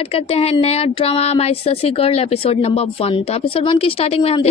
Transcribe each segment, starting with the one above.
Start करते हैं नया drama my sassy girl episode number 1। तो एपिसोड 1 की स्टार्टिंग में हम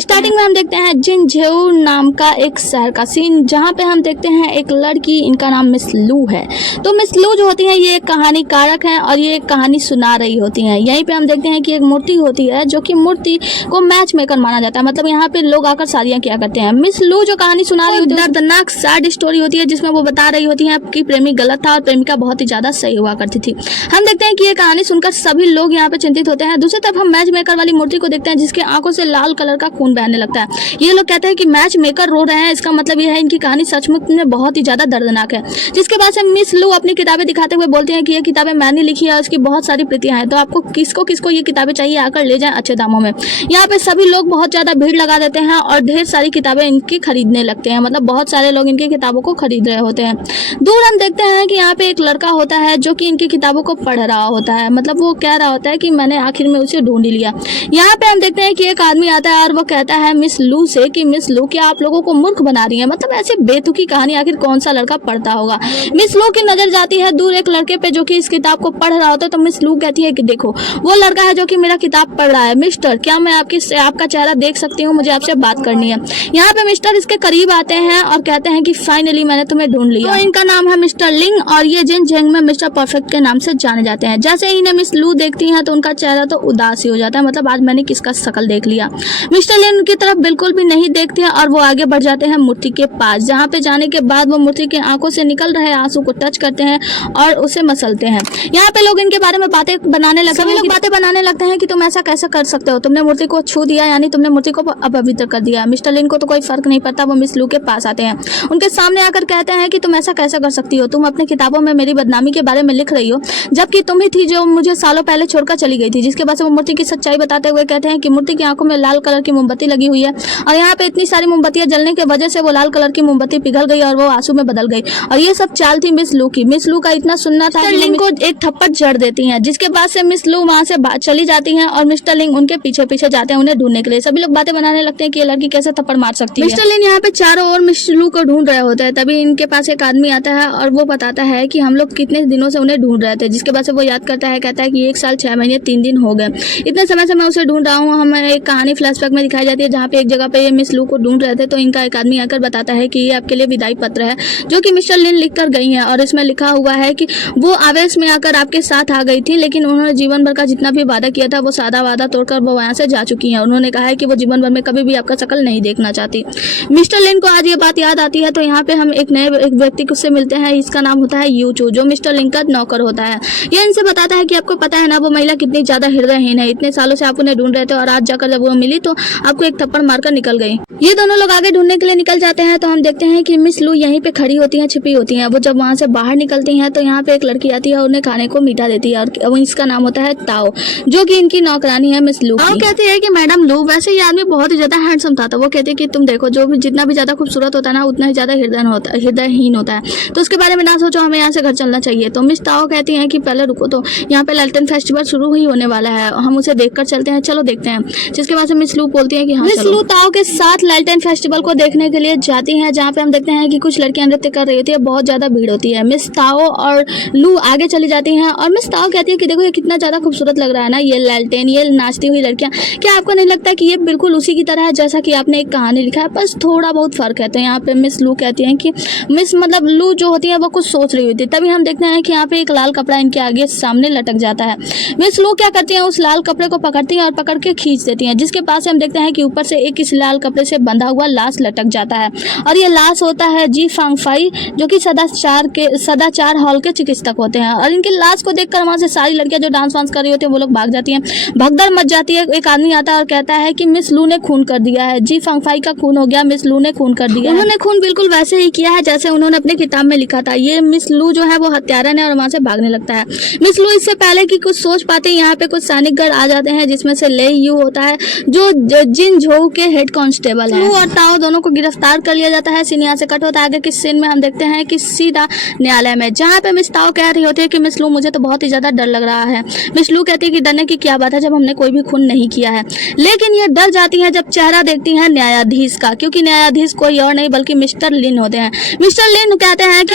देखते हैं जिनझेऊ नाम का एक शहर का सीन, जहाँ पे हम देखते हैं एक लड़की, इनका नाम मिस लू है। तो मिस लू जो होती है ये एक कहानी कारक है और ये एक कहानी सुना रही होती है। यहीं पे हम देखते हैं कि एक मूर्ति होती है जो कि मूर्ति को मैच मेकर माना जाता है, मतलब यहाँ पे लोग आकर शादियाँ किया करते हैं। मिस लू जो कहानी सुना रही होती है दर्दनाक सैड स्टोरी होती है, जिसमें वो बता रही होती है कि प्रेमी गलत था और प्रेमिका बहुत ही ज्यादा सही हुआ करती थी। हम देखते हैं कि ये कहानी सुनकर सभी लोग यहाँ पे चिंतित होते हैं। दूसरी तरफ हम मैच मेकर वाली मूर्ति को देखते हैं जिसके आंखों से लाल कलर का खून बहने लगता है। ये लोग कहते हैं कि मैच मेकर रो रहे हैं, इसका मतलब ये है इनकी कहानी सचमुच में बहुत ही ज्यादा दर्दनाक है। जिसके बाद से मिस लू अपनी किताबें दिखाते हुए बोलती हैं कि ये किताबें मैंने लिखी है और इसकी बहुत सारी प्रतियां हैं, तो आपको किसको किसको ये किताबें चाहिए आकर ले जाएं अच्छे दामों में। यहाँ पे सभी लोग बहुत ज्यादा भीड़ लगा देते हैं और ढेर सारी किताबें इनकी खरीदने लगते हैं, मतलब बहुत सारे लोग इनकी किताबों को खरीद रहे होते हैं। दूर हम देखते हैं कि यहाँ पे एक लड़का होता है जो कि इनकी किताबों को पढ़ रहा होता है, मतलब वो कह रहा होता है कि मैंने आखिर में उसे ढूंढ ही लिया। यहाँ पे हम देखते हैं कि एक आदमी आता है और वो कहता है मिस लू से कि मिस लू क्या आप लोगों को मूर्ख बना रही है, मतलब ऐसी बेतुकी कहानी आखिर कौन सा लड़का पढ़ता होगा। मिस लू की नजर जाती है दूर एक लड़के पे जो कि इस किताब को पढ़ रहा होता है, तो मिस लू कहती है कि देखो वो लड़का है जो कि मेरा किताब पढ़ रहा है, मिस्टर क्या मैं आपका चेहरा देख सकती हूँ, मुझे आपसे बात करनी है। यहाँ पे मिस्टर इसके करीब आते हैं और कहते हैं कि फाइनली मैंने तुम्हें ढूंढ लिया। तो इनका नाम है मिस्टर लिंग और ये जिनझेंग में मिस्टर परफेक्ट के नाम से जाने जाते हैं। जैसे ही इन्हें मिस लू देखती हैं तो उनका चेहरा तो उदास ही हो जाता है, मतलब आज मैंने किसका शकल देख लिया। मिस्टर लिंग उनकी तरफ बिल्कुल भी नहीं देखते हैं और वो आगे बढ़ जाते हैं मूर्ति के पास, जहाँ पे जाने के बाद वो मूर्ति के आंखों से निकल रहे आंसू को टच करते हैं और उसे मसलते हैं। यहाँ पे लोग इनके बारे में बातें बनाने लगते हैं, बातें बनाने लगते हैं कि तुम ऐसा कैसे कर सकते हो, तुमने मूर्ति को छू दिया, यानी तुमने मूर्ति को अपवित्र कर दिया। मिस्टर लिंग को तो कोई फर्क नहीं पड़ता, वो मिस लू के पास आते हैं, उनके सामने आकर कहते हैं कि तुम ऐसा कैसे कर सकती हो, तुम अपनी किताबों में मेरी बदनामी के बारे में लिख रही हो, जबकि तुम ही थी जो मुझे सालों पहले छोड़कर चली गई थी। जिसके बाद से वो मूर्ति की सच्चाई बताते हुए कहते हैं कि मूर्ति की आंखों में लाल कलर की मोमबत्ती लगी हुई है और यहाँ पे इतनी सारी मोमबत्तियां जलने की वजह से वो लाल कलर की मोमबत्ती पिघल गई और वो आंसू में बदल गई, और ये सब चाल थी मिस लू की। मिस लू का इतना सुनना था कि लिंग को एक थप्पड़ जड़ देती हैं, जिसके बाद से मिस लू वहां से चली जाती हैं और मिस्टर लिंग उनके पीछे पीछे जाते हैं उन्हें ढूंढने के लिए। सभी लोग बातें बनाने लगते हैं कि ये लड़की कैसे थप्पड़ मार सकती है। मिस्टर लिंग यहाँ पे चारों ओर मिस लू को ढूंढ रहे होते हैं, तभी इनके पास एक आदमी आता है और वो बताता है कि हम लोग कितने दिनों से उन्हें ढूंढ रहे थे। जिसके बाद से वो याद करता है, कहता है कि 1 साल 6 महीने 3 दिन हो गए, इतने समय से मैं उसे ढूंढ रहा हूँ। हमें एक कहानी फ्लैशबैक में दिखाई जाती है जहाँ पे एक जगह पे ये मिस लू को ढूंढ रहे थे, तो इनका एक आदमी आकर बताता है कि ये आपके लिए विदाई पत्र है जो कि मिस्टर लिन लिख कर गई है, और इसमें लिखा हुआ है कि वो आवेश में आकर आपके साथ आ गई थी, लेकिन उन्होंने जीवन भर का जितना भी वादा किया था वो सादा वादा तोड़कर वो वहां से जा चुकी है। उन्होंने कहा है कि वो जीवन भर में कभी भी आपका शक्ल नहीं देखना चाहती। मिस्टर लिन को आज ये बात याद आती है, तो यहाँ पे हम एक नए व्यक्ति से मिलते हैं, इसका नाम होता है यूचू, जो मिस्टर लिन का नौकर होता है। ये इनसे बताता है कि आपको पता है ना वो महिला कितनी ज्यादा हृदयहीन है, इतने सालों से आप उन्हें ढूंढ रहे थे और आज जाकर जब वो मिली तो आपको एक थप्पड़ मारकर निकल गई। ये दोनों लोग आगे ढूंढने के लिए निकल जाते हैं, तो हम देखते हैं कि मिस लू यहीं पे खड़ी होती हैं, छिपी होती हैं। वो जब वहां से बाहर निकलती हैं तो यहाँ पे एक लड़की आती है और उन्हें खाने को मीठा देती है, और इसका नाम होता है ताओ, जो कि इनकी नौकरानी है मिस लू। ताओ कहती है कि मैडम लू, वैसे ये आदमी बहुत ही ज्यादा हैंडसम था, तो वो कहती है कि तुम देखो जो भी जितना भी ज्यादा खूबसूरत होता है ना उतना ही ज्यादा हृदयहीन होता है, तो उसके बारे में ना सोचो, हमें यहाँ से घर चलना चाहिए। तो मिस ताओ कहती है कि पहले रुको, तो यहाँ पे लैल्टन फेस्टिवल शुरू ही होने वाला है, हम उसे देखकर चलते हैं, चलो देखते हैं। जिसके बाद से मिस लू बोलती है कि हाँ। मिस लू ताओ के साथ लैल्टन फेस्टिवल को देखने के लिए जाती हैं, जहाँ पे हम देखते हैं कि कुछ लड़कियां नृत्य कर रही होती है, बहुत ज्यादा भीड़ होती है। मिस ताओ और लू आगे चली जाती हैं और मिस ताओ कहती है कि देखो ये कितना ज्यादा खूबसूरत लग रहा है ना, ये लैल्टन, ये नाचती हुई लड़कियां, क्या आपको नहीं लगता कि ये बिल्कुल उसी की तरह है जैसा कि आपने एक कहानी लिखा है, बस थोड़ा बहुत फर्क है। तो यहाँ पे मिस लू कहती है कि मिस मतलब लू जो होती है वो कुछ सोच रही होती है। तभी हम देखते हैं कि यहाँ पे एक लाल कपड़ा इनके आगे सामने लटक जाता है। मिस लू क्या करती है, उस लाल कपड़े को पकड़ती है और पकड़ के खींच देती है, जिसके पास हम देखते हैं कि ऊपर से एक इस लाल कपड़े से बंधा हुआ लाश लटक जाता है, और ये लाश होता है जी फांगफाई, जो कि सदाचार हॉल के चिकित्सक होते हैं। और इनकी लाश को देखकर वहां से सारी लड़कियां जो डांस वांस कर रही होती है वो लोग भाग जाती हैं, भगदड़ मच जाती है। एक आदमी आता है और कहता है कि मिस लू ने खून कर दिया है, जी फांगफाई का खून हो गया, मिस लू ने खून कर दिया। उन्होंने खून बिल्कुल वैसे ही किया है जैसे उन्होंने अपनी किताब में लिखा था। ये मिस लू जो है वो हत्यारन है और वहां से भागने लगता है। मिस लू इससे पहले कि कुछ सोच पाते यहाँ पे कुछ सैनिकगढ़ आ जाते हैं, जिसमें से ले यू होता है जो जिनझेऊ के हेड कांस्टेबल है। लू और ताओ दोनों को गिरफ्तार कर लिया जाता है। सीन यहाँ से कट होता है। आगे किस सीन में हम देखते हैं कि सीधा न्यायालय में, जहाँ पे मिस ताओ कह रही होती है कि मिस लू मुझे तो बहुत ही ज्यादा डर लग रहा है। मिस लू कहती है कि डरने की क्या बात है जब हमने कोई भी खून नहीं किया है, लेकिन ये डर जाती है जब चेहरा देखती है न्यायाधीश का, क्योंकि न्यायाधीश कोई और नहीं बल्कि मिस्टर लिन होते हैं। मिस्टर लिन कहते हैं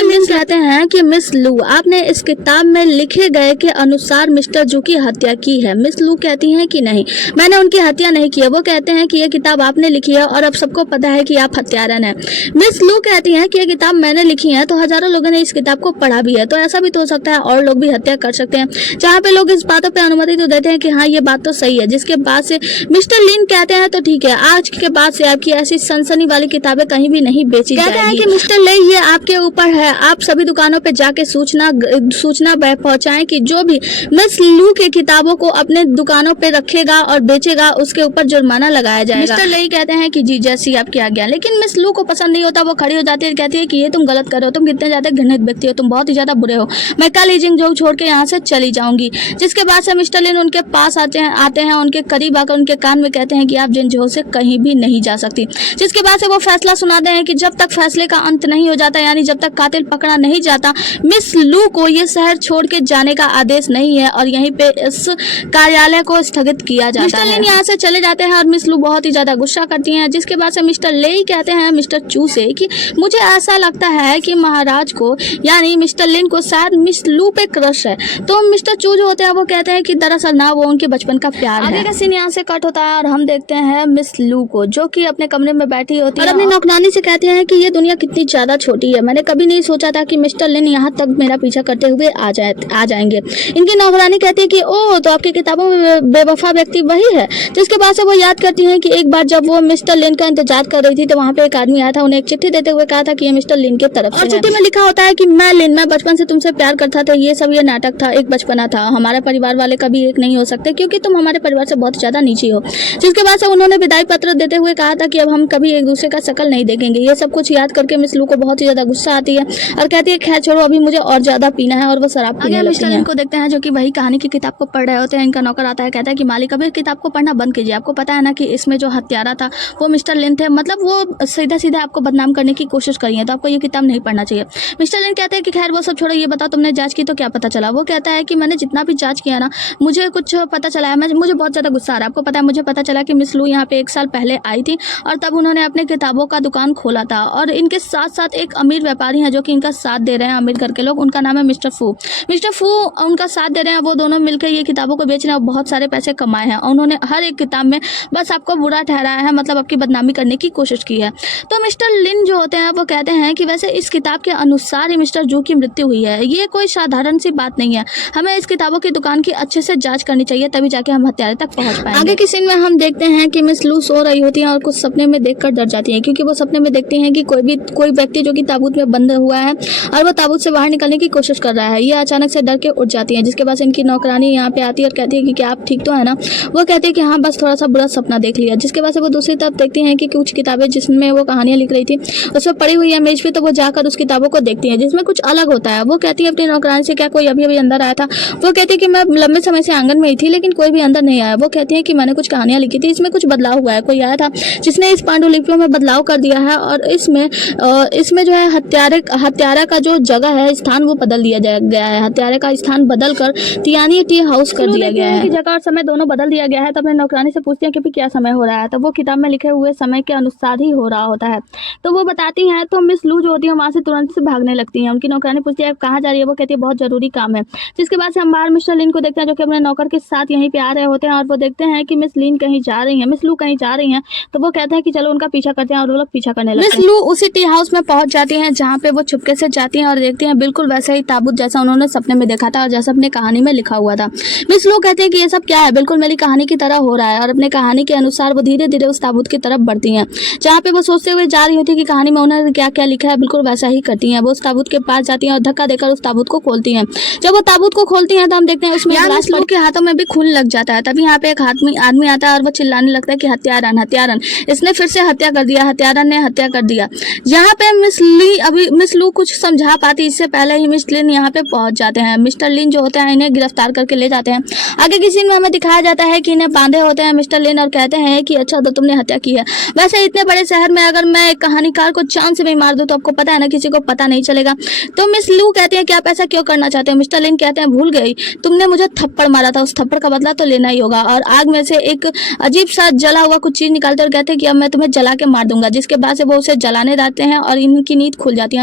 कि मिस लू आपने इस किताब में लिखे गए के अनुसार मिस्टर जू की हत्या की है। मिस लू कहती हैं कि नहीं, मैंने उनकी हत्या नहीं की है। वो कहते हैं कि ये किताब आपने लिखी है और अब सबको पता है कि आप हत्यारन हैं। मिस लू कहती हैं कि ये किताब मैंने लिखी है तो हजारों लोगों ने इस किताब को पढ़ा भी है, तो ऐसा भी तो हो सकता है और लोग भी हत्या कर सकते हैं। जहाँ पे लोग इस बातों पे अनुमति तो देते हैं कि हाँ ये बात तो सही है। जिसके बाद से मिस्टर लिन कहते हैं तो ठीक है, आज के बाद से आपकी ऐसी सनसनी वाली किताबें कहीं भी नहीं बेची जाएगी। कहते हैं कि मिस्टर ले ये आपके ऊपर है, आप सभी दुकानों पे जाके सूचना पहुंचाएं कि जो भी मिस लू के किताबों को अपने दुकानों पे रखेगा और बेचेगा उसके ऊपर जुर्माना लगाया जाएगा। मिस्टर ले कहते हैं कि जी जैसी आपकी आज्ञा। लेकिन मिस लू को पसंद नहीं होता, वो खड़ी हो जाती है, कहती है कि ये तुम गलत कर रहे हो, तुम कितने ज्यादा घृणित व्यक्ति हो, तुम बहुत ही ज्यादा बुरे हो, मैं कल ही जिंग जोग छोड़ के यहाँ से चली जाऊंगी। जिसके बाद से मिस्टर लिन उनके पास आते हैं उनके करीब आकर उनके कान में कहते हैं कि आप जिंग जोग से कहीं भी नहीं जा सकती। जिसके बाद से वो फैसला सुनाते हैं कि जब तक फैसले का अंत नहीं हो जाता, यानी जब तक कातिल पकड़ा नहीं जाता, मिस लू को ये शहर छोड़ के जाने का आदेश नहीं है और यहीं पे इस कार्यालय को स्थगित किया जाता है। मिस्टर लिन यहाँ से चले जाते हैं और मिस लू बहुत ही ज्यादा गुस्सा करती हैं। जिसके बाद से मिस्टर ले कहते हैं मिस्टर चू से कि मुझे ऐसा लगता है कि महाराज को यानी मिस्टर लिन को शायद मिस लू पे क्रश है। तो मिस्टर चू जो होते हैं वो कहते हैं कि दरअसल ना, वो उनके बचपन का प्यार है। आगे का सीन यहाँ से कट होता है और हम देखते हैं मिस लू को जो कि अपने कमरे में बैठी होती है और अपनी नौकरानी से कहती है कि ये दुनिया कितनी ज्यादा छोटी है, मैंने कभी नहीं सोचा था कि मिस्टर लिन यहाँ तक मेरा पीछा करते हुए आ जाएंगे। इनकी नौकरानी कहती है कि ओह तो आपकी किताबों में बेवफा व्यक्ति वही है। जिसके बाद से वो याद करती है कि एक बार जब वो मिस्टर लिन का इंतजार कर रही थी तो वहाँ पे एक आदमी आया था, उन्हें एक चिट्ठी देते हुए कहा था कि ये मिस्टर लिन की तरफ से है। चिट्ठी में लिखा होता है कि मैं लिन, मैं बचपन से तुमसे प्यार करता था, ये सब ये नाटक था, एक बचपना था, हमारे परिवार वाले कभी एक नहीं हो सकते क्योंकि तुम हमारे परिवार से बहुत ज्यादा नीचे हो। जिसके बाद से उन्होंने विदाई पत्र देते हुए कहा था कि अब हम कभी एक दूसरे का शक्ल नहीं देखेंगे। ये सब कुछ याद करके मिस लू को बहुत ही ज्यादा गुस्सा आती है और कहती है खैर छोड़ो, अभी मुझे और ज्यादा पीना है, और वो शराब पीने लगती है। इनको देखते हैं जो कि वही कहानी की किताब को पढ़ रहे होते हैं। इनका नौकर आता है, कहता है कि मालिक अभी किताब को पढ़ना बंद कीजिए, आपको पता है ना कि इसमें जो हत्यारा था वो मिस्टर लिन थे, मतलब वो सीधा सीधा आपको बदनाम करने की कोशिश करी है, तो आपको ये किताब नहीं पढ़ना चाहिए। मिस्टर लिन कहते हैं कि खैर वो सब छोड़ो, ये बताओ तुमने जांच की तो क्या पता चला। वो कहता है कि मैंने जितना भी जांच किया ना, मुझे कुछ पता चला है, मुझे बहुत ज्यादा गुस्सा आ रहा है। आपको पता है, मुझे पता चला कि मिस लू यहाँ पे 1 साल पहले आई थी और तब उन्होंने अपने किताबों का दुकान खोला था और इनके साथ साथ एक अमीर व्यापारी है जो कि इनका साथ दे रहे हैं, अमीर घर के लोग, उनका नाम है मिस्टर फू। मिस्टर फू उनका साथ दे रहे हैं, वो दोनों मिलकर ये किताबों को बेच रहे हैं और बहुत सारे पैसे कमाए हैं। उन्होंने हर एक किताब में बस आपको बुरा ठहराया है, मतलब आपकी बदनामी करने की कोशिश की है। तो मिस्टर लिन जो होते हैं वो कहते हैं कि वैसे इस किताब के अनुसार ही मिस्टर जू की मृत्यु हुई है, ये कोई साधारण सी बात नहीं है, हमें इस किताबों की दुकान की अच्छे से जांच करनी चाहिए, तभी जाके हम हत्यारे तक पहुंच पाएंगे। आगे के सीन में हम देखते हैं कि मिस लू सो रही होती है और कुछ सपने में देखकर डर जाती है, क्योंकि वो सपने में देखती हैं कि कोई व्यक्ति जो कि ताबूत में बंद हुआ है और वो ताबूत से बाहर निकलने की कोशिश कर रहा है। ये अचानक से डर के उठ जाती है। जिसके बाद इनकी नौकरानी यहाँ पे आती है और कहती है कि क्या आप ठीक तो है ना। वो कहती है कि हाँ बस थोड़ा सा बुरा सपना देख लिया। जिसके बाद वो दूसरी तरफ देखती हैं कि कुछ किताबें जिसमें वो कहानियां लिख रही थी उसमें पड़ी हुई है मेज पे, तो वो जाकर उस किताबों को देखती है जिसमें कुछ अलग होता है। वो कहती है अपनी नौकरानी से क्या कोई अभी अभी अंदर आया था। वो कहती है कि मैं लंबे समय से आंगन में ही थी लेकिन कोई भी अंदर नहीं आया। वो कहती है कि मैंने कुछ कहानियां लिखी थी, इसमें कुछ बदलाव हुआ है, कोई आया था जिसने इस पांडुलिपियों में बदलाव कर दिया है और इसमें जो है हत्यारा का जो जगह है, स्थान वो बदल दिया गया है। हत्यारे का स्थान बदलकर तियानी टी हाउस कर दिया गया है। जगह और समय दोनों बदल दिया गया है। तब अपने नौकरानी से पूछती है कि क्या समय हो रहा है, तो वो किताब में लिखे हुए समय के अनुसार ही हो रहा होता है। तो वो बताती हैं, तो मिस लू जो होती है वहाँ से तुरंत से भागने लगती हैं। उनकी नौकरानी पूछती है कहाँ जा रही है। वो कहती है बहुत जरूरी काम है। जिसके बाद से हम बाहर मिस्टर लिन को देखते हैं जो कि अपने नौकर के साथ यहीं पे आ रहे होते हैं और वो देखते हैं कि मिस लिन कहीं जा रही है, मिस लू कहीं जा रही है। तो वो कहते हैं कि चलो उनका पीछा करते हैं और वो लोग पीछा करने लगते हैं। मिस लू उसी टी हाउस में पहुंच जाती हैं जहाँ पे वो चुपके से जाती हैं और देखती हैं बिल्कुल वैसा ही ताबूत जैसा उन्होंने सपने में देखा था और जैसा अपने कहानी में लिखा हुआ था। मिस लू कहते हैं कि ये सब क्या है, बिल्कुल मेरी कहानी की तरह हो रहा है। और अपने कहानी के अनुसार वो धीरे धीरे उस ताबूत की तरफ बढ़ती हैं जहाँ पे वो सोचते हुए जा रही होती है कि कहानी में उन्होंने क्या क्या लिखा है, बिल्कुल वैसा ही करती हैं। वो उस ताबूत के पास जाती हैं और धक्का देकर उस ताबूत को खोलती हैं। जब वो ताबूत को खोलती हैं तो हम देखते हैं उसमें मिस लू के हाथों में भी खून लग जाता है। तभी यहाँ पे एक आदमी आता है और वो चिल्लाने लगता है कि हत्यारन, इसने फिर से हत्या कर दिया, हत्यारन ने हत्या कर दिया। यहाँ पे मिस लू कुछ समझा पाती, इससे पहले ही मिस लिन यहाँ पे पहुंच जाते हैं। मिस्टर लिन जो होते हैं इन्हें गिरफ्तार करके ले जाते हैं। आगे की सीन में हमें दिखाया जाता है कि इन्हें बांधे होते हैं मिस्टर लिन और कहते हैं कि अच्छा तो तुमने हत्या की है। वैसे इतने बड़े शहर में अगर मैं एक कहानीकार को चांद से भी मार दूं तो आपको पता है ना, किसी को पता नहीं चलेगा। तो मिस लू कहती है कि आप ऐसा क्यों करना चाहते हो। मिस्टर लिन कहते हैं भूल गई, तुमने मुझे थप्पड़ मारा था, उस थप्पड़ का बदला तो लेना ही होगा। और आग में से एक अजीब सा जला हुआ कुछ चीज निकालते और कहते हैं कि अब मैं तुम्हें जला के मार दूंगा। जिसके बाद से वो उसे जलाने जाते हैं और इनकी नींद खुल जाती है।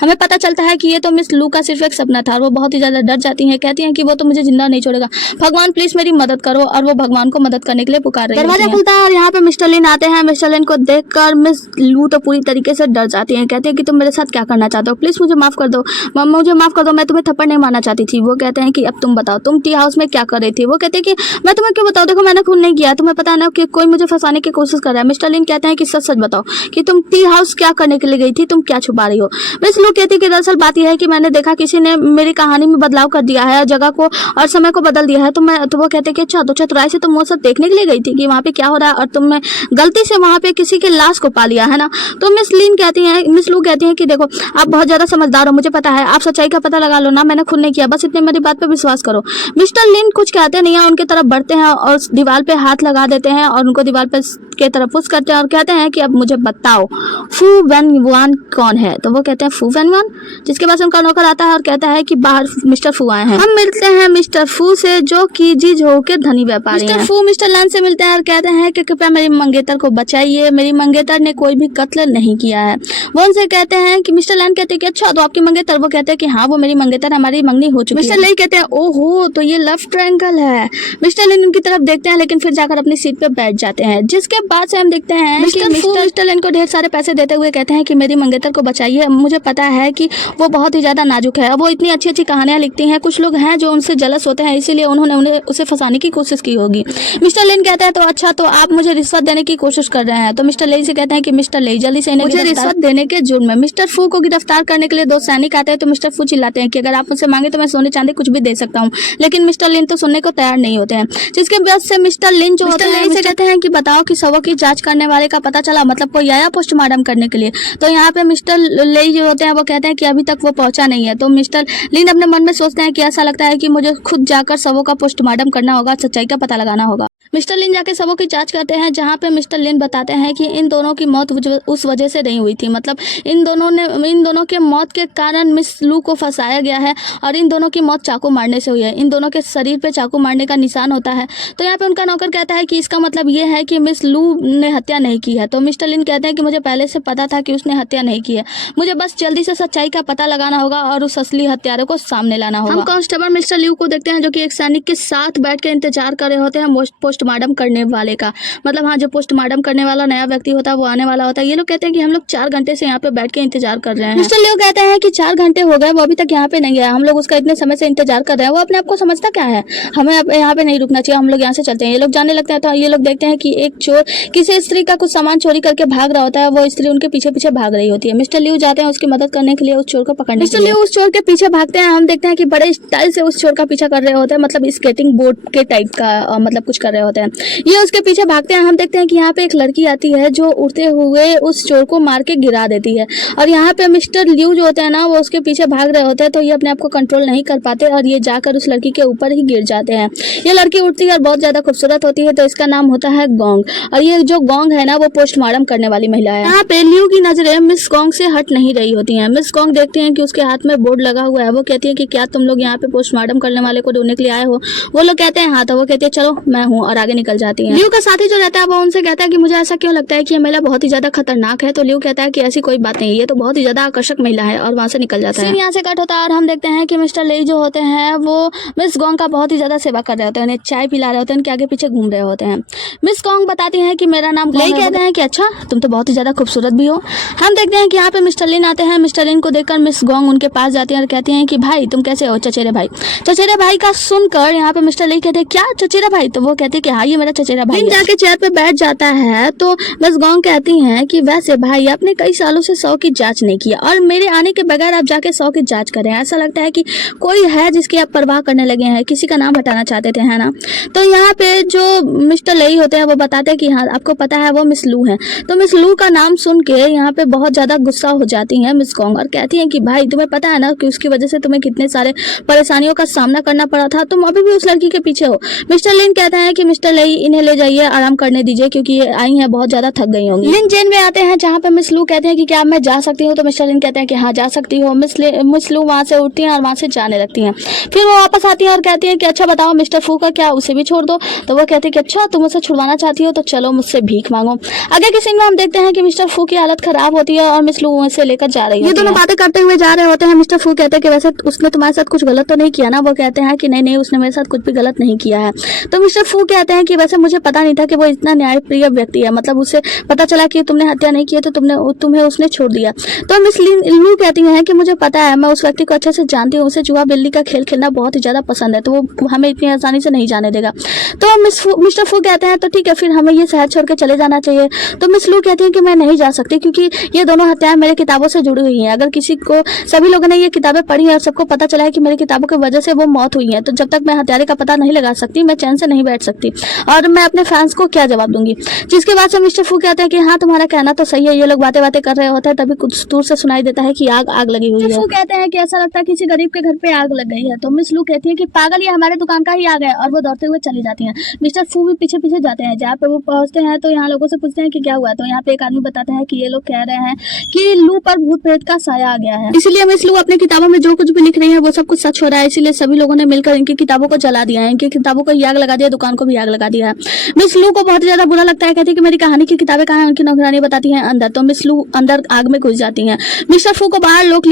हमें पता चलता है कि ये तो मिस लू का सिर्फ एक सपना था और वो बहुत ही ज्यादा डर जाती हैं। कहती हैं हैं कि वो तो मुझे जिंदा नहीं छोड़ेगा, भगवान प्लीज मेरी मदद करो, और वो भगवान को मदद करने के लिए पुकार रही है। दरवाजा खुलता है और यहाँ पे मिस्टर लिन आते हैं। मिस्टर लिन को देखकर मिस लू तो पूरी तरीके से डर जाती हैं, कहते हैं कि तुम मेरे साथ क्या करना चाहते हो, प्लीज मुझे माफ कर दो, मुझे माफ कर दो, मैं तुम्हें थप्पड़ नहीं मारना चाहती थी। वो कहते हैं कि अब तुम बताओ तुम टी हाउस में क्या कर रही थी। वो कहते हैं कि मैं तुम्हें क्यों बताऊं, देखो मैंने खून नहीं किया, तुम्हें पता है ना कि कोई मुझे फंसाने की कोशिश कर रहा है। मिस्टर लिन कहते हैं कि सच सच बताओ कि तुम टी हाउस क्या करने के लिए गई थी, तुम क्या छुपा रही हो। मिस लू कहती है कि दरअसल बात यह है कि मैंने देखा किसी ने मेरी कहानी में बदलाव कर दिया है, जगह को और समय को बदल दिया है। तो वो कहते हैं कि अच्छा तो चतुराई से तुम वो सब देखने के लिए गई थी कि वहाँ पे क्या हो रहा है, और तुमने गलती से वहाँ पे किसी के लाश को पा लिया है ना। तो मिस लू कहती हैं कि देखो आप बहुत ज्यादा समझदार हो, मुझे पता है, आप सच्चाई का पता लगा लो ना, मैंने खुद नहीं किया, बस इतने मेरी बात पे विश्वास करो। मिस्टर लिन कुछ कहते नहीं है, उनके तरफ बढ़ते हैं और दीवार पे हाथ लगा देते हैं और उनको दीवार पे के तरफ पुश करते हैं और कहते हैं कि अब मुझे बताओ फू वेन वान कौन है। तो वो कहते हैं फू वेन वान, जिसके पास उनका नौकर आता है और कहता है कि बाहर मिस्टर फू आए हैं। हम मिलते हैं मिस्टर फू से जो कि जीजो के धनी व्यापारी हैं। मिस्टर फू मिस्टर लैन से मिलते हैं और कहते हैं कि कृपया मेरी मंगेतर को बचाइए, मेरी मंगेतर ने कोई भी कत्ल नहीं किया है। वो उनसे कहते हैं कि मिस्टर लैन कहते हैं कि अच्छा तो आपकी मंगेतर, वो कहते हैं कि हाँ वो मेरी मंगेतर, हमारी मंगनी हो चुकी है। मिस्टर लेई कहते हैं ओहो तो ये लव ट्रायंगल है। मिस्टर लिन उनकी तरफ देखते हैं लेकिन फिर जाकर अपनी सीट पे बैठ जाते हैं, जिसके बाद से हम देखते हैं मिस्टर लिन को ढेर सारे पैसे देते हुए कहते हैं कि मेरी मंगेतर को बचाइए, मुझे पता है कि वो बहुत ही ज्यादा नाजुक है, वो इतनी अच्छी अच्छी कहानियां लिखती हैं, कुछ लोग हैं जो उनसे जलस होते हैं, इसीलिए उन्होंने उसे फंसाने की कोशिश की होगी। मिस्टर लिन कहता है तो अच्छा तो आप मुझे रिश्वत देने की कोशिश कर रहे हैं। तो मिस्टर लेई से कहते हैं कि मिस्टर लेई जल्दी से मुझे रिश्वत देने के जुर्म में। मिस्टर फू को गिरफ्तार करने के लिए दो सैनिक आते हैं तो मिस्टर फू चिल्लाते हैं कि अगर आप मुझसे मांगे तो मैं सोने चांदी कुछ भी दे सकता हूँ, लेकिन मिस्टर लिन तो सुनने को तैयार नहीं होते हैं, जिसके वजह से मिस्टर लिन जो होते हैं से कहते हैं कि बताओ कि शवों की जांच करने वाले का पता चला, मतलब कोई आया पोस्टमार्टम करने के लिए। तो यहाँ पे मिस्टर लेई जो होते हैं वो कहते हैं कि अभी तक वो पहुंचा नहीं है। तो मिस्टर लिन अपने मन में सोचते हैं कि ऐसा लगता है कि मुझे खुद जाकर शवों का पोस्टमार्टम करना होगा, सच्चाई का पता लगाना होगा। मिस्टर लिन जाके शवों की जांच करते हैं, जहाँ पे मिस्टर लिन बताते हैं कि इन दोनों की मौत उस वजह से नहीं हुई थी, मतलब इन दोनों के मौत के कारण मिस लू को फंसाया गया है और इन दोनों की मौत चाकू मारने से हुई है, इन दोनों के शरीर पे चाकू मारने का निशान होता है। तो यहाँ पे उनका नौकर कहता है कि इसका मतलब ये है कि मिस लू ने हत्या नहीं की है। तो मिस्टर लिन कहते हैं कि मुझे पहले से पता था कि उसने हत्या नहीं की है, मुझे बस जल्दी से सच्चाई का पता लगाना होगा और उस असली हत्यारे को सामने लाना होगा। हम कांस्टेबल मिस्टर लियू को देखते हैं जो कि एक सैनिक के साथ बैठ के इंतजार कर रहे होते हैं पोस्टमार्टम करने वाले का, मतलब हाँ जो पोस्टमार्टम करने वाला नया व्यक्ति होता है वो आने वाला होता है। ये लोग कहते हैं कि हम लोग 4 घंटे से यहाँ पे बैठ के इंतजार कर रहे हैं। मिस्टर लियू कहते हैं कि 4 घंटे हो गए, वो अभी तक यहाँ पे नहीं गया, हम लोग उसका इतने समय से इंतजार कर रहे हैं, वो अपने आप को समझता क्या है, हमें यहाँ पे नहीं रुकना चाहिए, हम लोग यहाँ से चलते हैं। ये लोग जाने लगते हैं तो ये लोग देखते हैं कि एक चोर किसी स्त्री का कुछ सामान चोरी करके भाग रहा होता है, वो स्त्री उनके पीछे पीछे भाग रही होती है। मिस्टर लियू जाते हैं उसकी मदद करने के लिए, उस चोर को पकड़ने। मिस्टर लियू उस चोर के पीछे भागते हैं, हम देखते हैं कि बड़े स्टाइल से उस चोर का पीछा कर रहे होते हैं, मतलब स्केटिंग बोर्ड के टाइप का मतलब कुछ कर रहे होते हैं। ये उसके पीछे भागते हैं, हम देखते हैं कि यहाँ पे एक लड़की आती है जो उड़ते हुए उस चोर को मार के गिरा देती है, और यहाँ पे मिस्टर लियू जो होते हैं ना वो उसके पीछे भाग रहे होते हैं, तो ये अपने आप को कंट्रोल नहीं कर पाते और ये जाकर उस लड़की के ऊपर ही गिर जाते हैं। ये लड़की उड़ती है और बहुत ज्यादा खूबसूरत होती है, तो इसका नाम होता है गोंग, और ये जो गोंग है ना वो पोस्टमार्टम करने वाली महिला है। यहाँ पे लियू की नजरें मिस गोंग से हट नहीं रही होती हैं। मिस गोंग देखती हैं कि उसके हाथ में बोर्ड लगा हुआ है, वो कहती है कि क्या तुम लोग यहाँ पे पोस्टमार्टम करने वाले को ढूंढने के लिए आए हो। वो लोग कहते हैं हाँ, तो वो कहते हैं चलो मैं हूँ, और आगे निकल जाती है। लियू का साथी जो रहता है वो उनसे कहता है कि मुझे ऐसा क्यों लगता है कि ये महिला बहुत ही ज्यादा खतरनाक है। तो लियू कहता है कि ऐसी कोई बात नहीं, ये तो बहुत ही ज्यादा आकर्षक महिला है, और वहाँ से निकल जाता है। यहाँ से कट होता है और हम देखते हैं कि मिस्टर लेई जो होते हैं वो मिस गोंग का बहुत ही ज्यादा सेवा कर रहे होते हैं, उन्हें चाय पिला रहे होते हैं, उनके आगे पीछे घूम रहे होते हैं। मिस गोंग बताती हैं कि मेरा नाम लेई, कहते हैं कि अच्छा तुम तो बहुत ही ज्यादा खूबसूरत भी हो। हम देखते हैं कि यहाँ पे मिस्टर लिन आते हैं, मिस्टर लिन को देखकर मिस गोंग उनके पास जाती है और कहती हैं कि भाई तुम कैसे हो चचेरे भाई। चचेरे भाई का सुनकर यहाँ पे मिस्टर लेई कहते हैं क्या चचेरा भाई, तो वो कहते हैं कि हाँ ये मेरा चचेरा भाई। जाके चेयर पे बैठ जाता है तो मिस गोंग कहती हैं कि वैसे भाई आपने कई सालों से 100 की जांच नहीं किया और मेरे आने के बगैर आप जाके 100 की जांच करें, ऐसा लगता है कि कोई है जिसकी आप परवाह करने लगे हैं, किसी का नाम हटाना चाहते थे, है ना। तो यहाँ पे जो मिस्टर लेई होते हैं वो बताते हैं कि हाँ आपको पता है वो मिस लू है। तो मिस लू का नाम सुन के यहाँ पे बहुत ज्यादा गुस्सा हो जाती है मिस गोंग और कहती हैं कि भाई तुम्हें पता है ना कि उसकी वजह से तुम्हें कितने सारे परेशानियों का सामना करना पड़ा था, तुम अभी भी उस लड़की के पीछे हो। मिस्टर लिन कहता है कि मिस्टर लेई इन्हें ले जाइए, आराम करने दीजिए क्योंकि ये आई हैं बहुत ज्यादा थक गई होंगी। लिन जेन में आते हैं जहाँ पे मिस लू कहते हैं कि क्या मैं जा सकती हूँ, तो मिस्टर लिन कहते हैं कि हाँ जा सकती हो। मिस लू वहाँ से उठती हैं और वहाँ से जाने लगती हैं। फिर वो वापस आती है और कहती है कि अच्छा बताओ मिस्टर फू का क्या, उसे भी छोड़ दो। तो वो कहते हैं कि अच्छा तुम उसे छुड़वाना चाहती हो तो चलो मुझसे भीख मांगो। आगे के सीन में हम देखते हैं कि मिस्टर फू की हालत खराब होती है और मिस लू उसे लेकर जा रही है। ये दोनों बातें करते हुए जा रहे होते हैं। मिस्टर फू कहते हैं कि वैसे उसने तुम्हारे साथ कुछ गलत तो नहीं किया ना। वो कहते हैं कि नहीं उसने मेरे साथ कुछ भी गलत नहीं किया है। तो मिस्टर फू कहते हैं कि वैसे मुझे पता नहीं था कि वो इतना न्यायप्रिय व्यक्ति है, मतलब उसे पता चला कि तुमने हत्या नहीं की है तो तुम्हें उसने छोड़ दिया। तो मिस लू कहती हैं कि मुझे पता है, मैं उस व्यक्ति को अच्छे से जानती हूँ, उसे जुआ बिल्ली का खेल खेलना बहुत ही ज्यादा पसंद है, तो वो हमें इतनी आसानी से नहीं जाने देगा। तो मिस्टर फू कहते हैं तो ठीक है फिर हमें ये शहर छोड़ के चले जाना चाहिए। तो मिस लू कहती है कि मैं नहीं जा सकती क्योंकि ये दोनों हत्याएं मेरी किताबों से जुड़ी हुई हैं। अगर किसी को, सभी लोगों ने ये किताबें पढ़ी हैं और सबको पता चला है कि मेरी किताबों की वजह से वो मौत हुई है, तो जब तक मैं हत्यारे का पता नहीं लगा सकती मैं चैन से नहीं बैठ सकती और मैं अपने फैंस को क्या जवाब दूंगी। जिसके बाद से मिस्टर फू कहते हैं कि हाँ तुम्हारा कहना तो सही है। ये लोग बातें कर रहे होते हैं तभी कुछ दूर से सुनाई देता है कि आग लगी हुई है। फू कहते हैं कि ऐसा लगता है किसी गरीब के घर पे आग लग गई है। तो मिस लू कहती है कि पागल, ये हमारे दुकान का ही आग है, और वो दौड़ते हुए चली जाती हैं। मिस्टर फू भी पीछे पीछे जाते हैं। जहाँ पे वो पहुंचते हैं तो यहाँ लोगों से पूछते हैं कि क्या हुआ। तो यहाँ पे एक आदमी बताता है कि ये लोग कह रहे हैं कि लू पर भूत प्रेत का साया आ गया है, इसलिए मिस लू अपनी किताबों में जो कुछ भी लिख रही है वो सब कुछ सच हो रहा है। इसीलिए सभी लोगों ने मिलकर इनकी किताबों को जला दिया है, इनकी किताबों को आग लगा दिया, दुकान को भी आग लगा दिया है। मिस लू को बहुत ज्यादा बुरा लगता है, कहती है कि मेरी कहानी की किताबें कहाँ हैं। उनकी नौकरानी बताती है अंदर। तो मिस लू अंदर आग में घुस जाती है। मिस्टर फू को बाहर रोक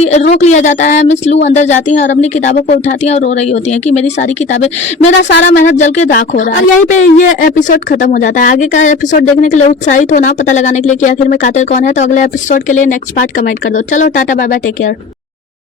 लिया जाता है। मिस लू अंदर जाती है और अपनी किताबों को उठाती है और रो रही होती है कि मेरी सारी किताबें, मेरा सारा मेहनत जल के राख हो रहा है। और यहीं पे ये एपिसोड खत्म हो जाता है। आगे का एपिसोड देखने के लिए उत्साहित होना, पता लगाने के लिए कि आखिर में कातिल कौन है। तो अगले एपिसोड के लिए नेक्स्ट पार्ट कमेंट कर दो। चलो ta-ta bye bye, take care.